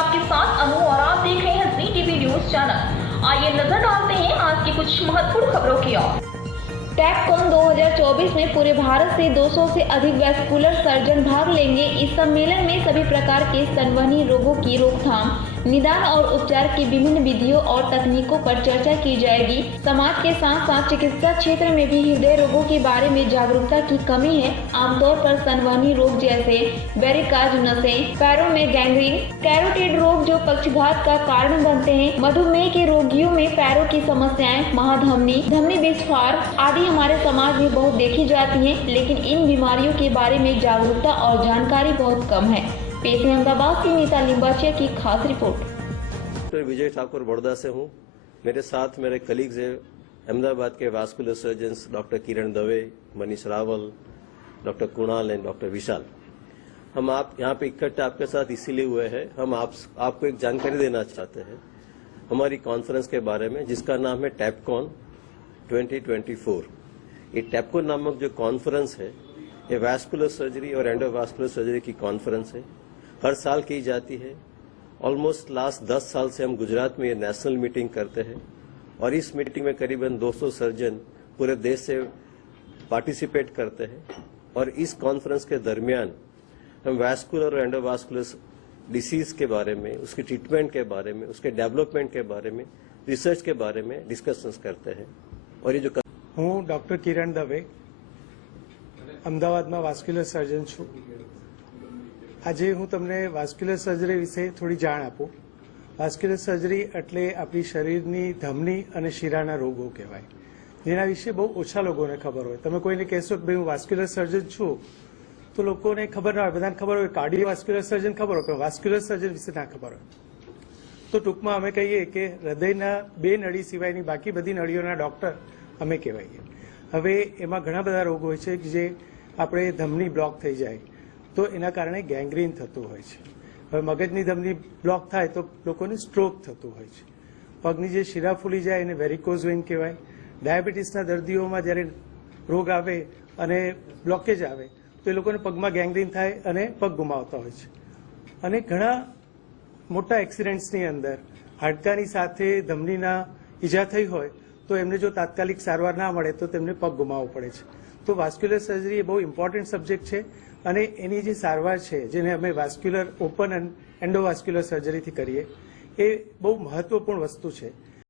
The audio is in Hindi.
आपके साथ अनु और आप देख रहे हैं जी टीवी न्यूज चैनल। आइए नजर डालते हैं आज की कुछ महत्वपूर्ण खबरों की ओर। टैपकॉन 2024 में पूरे भारत से 200 से अधिक वैस्कुलर सर्जन भाग लेंगे। इस सम्मेलन में सभी प्रकार के संवहनी रोगों की रोकथाम, निदान और उपचार की विभिन्न विधियों और तकनीकों पर चर्चा की जाएगी। समाज के साथ साथ चिकित्सा क्षेत्र में भी हृदय रोगों के बारे में जागरूकता की कमी है। आमतौर पर संवहनी रोग जैसे वेरिकाज नसें, पैरों में गैंग्रीन, कैरोटिड रोग जो पक्षघात का कारण बनते हैं, मधुमेह के रोगियों में पैरों की समस्याएं, महाधमनी, धमनी विस्फार आदि हमारे समाज में बहुत देखी जाती हैं, लेकिन इन बीमारियों के बारे में जागरूकता और जानकारी बहुत कम है। पेश है अहमदाबाद की नीता लिंबाचिया की खास रिपोर्ट। डॉक्टर विजय ठाकुर बड़ौदा से हूँ। मेरे साथ मेरे कलीग्स हैं अहमदाबाद के vascular surgeons doctor Kiran Dave, Manish Rawal, doctor Kunal and doctor Vishal. हम आप यहाँ पे इकट्ठे आपके साथ इसीलिए हुए हैं, हम आपको एक जानकारी देना चाहते हैं हमारी कॉन्फ्रेंस के बारे में, जिसका नाम है टैपकॉन 2024। ये टैपकॉन नामक जो कॉन्फ्रेंस है, ये वास्कुलर सर्जरी और एंडोवास्कुलर सर्जरी की कॉन्फ्रेंस है। हर साल की जाती है। ऑलमोस्ट लास्ट 10 साल से हम गुजरात में ये नेशनल मीटिंग करते हैं और इस मीटिंग में करीबन 200 सर्जन पूरे देश से पार्टिसिपेट करते हैं। और इस कॉन्फ्रेंस के दरमियान हम वास्कुलर और एंडोवास्कुलर डिसीज के बारे में, उसकी ट्रीटमेंट के बारे में, उसके डेवलपमेंट के बारे में, रिसर्च के बारे में डिस्कशंस करते हैं। और ये जो हूँ डॉक्टर किरण दवे, अमदावाद में वास्कुलर सर्जन छूँ। आज हूँ तमने वास्कुलर सर्जरी विषे थोड़ी जाण आपूँ। वास्कुलर सर्जरी एटले आपणी शरीरनी धमनी अने शिराना रोगों कहेवाय, जेना विषे बहु ओछा लोकोने खबर होय। तमे कोईने कहेशो के भाई हूँ वास्कुलर सर्जन छूँ तो लोकोने खबर ना होय, बधाने खबर होय कार्डियोवास्कुलर सर्जन खबर होय, पण वास्कुलर सर्जन विषे ना खबर होय। तो टूंकमां अमे कहीए के हृदयना 2 नळी सिवायनी बाकी बधी नळीओना डॉक्टर अमे कहेवाय। हवे एमां घणा बधा रोग होय छे जे आपणे धमनी ब्लॉक थई जाय तो एना कारणे गैंग्रीन थतुं होय छे। हवे मगजनी धमनी ब्लॉक थाय तो लोकोने स्ट्रोक थतुं होय छे। पगनी जे शिरा फूली जाय एने वेरिकोज वेन कहेवाय। डाયાબિટીસના દર્દીઓમાં જ્યારે રોગ આવે અને બ્લોકેજ આવે તો એ લોકોને પગમાં ગેંગ્રીન થાય અને પગ ગુમાવતા હોય છે। અને ઘણા મોટા એક્સિડન્ટ્સની અંદર હાડકાની સાથે ધમનીના ઈજા થઈ હોય તો એમને જો તાત્કાલિક સારવાર ના મળે તો તેમને પગ ગુમાવવો પડે છે। તો વાસ્ક્યુલર સર્જરી એ બહુ ઇમ્પોર્ટન્ટ સબ્જેક્ટ છે અને એની જે સારવાર છે જેને અમે વાસ્ક્યુલર ઓપન એન્ડ એન્ડોવાસ્ક્યુલર સર્જરીથી કરીએ એ બહુ મહત્વપૂર્ણ વસ્તુ છે।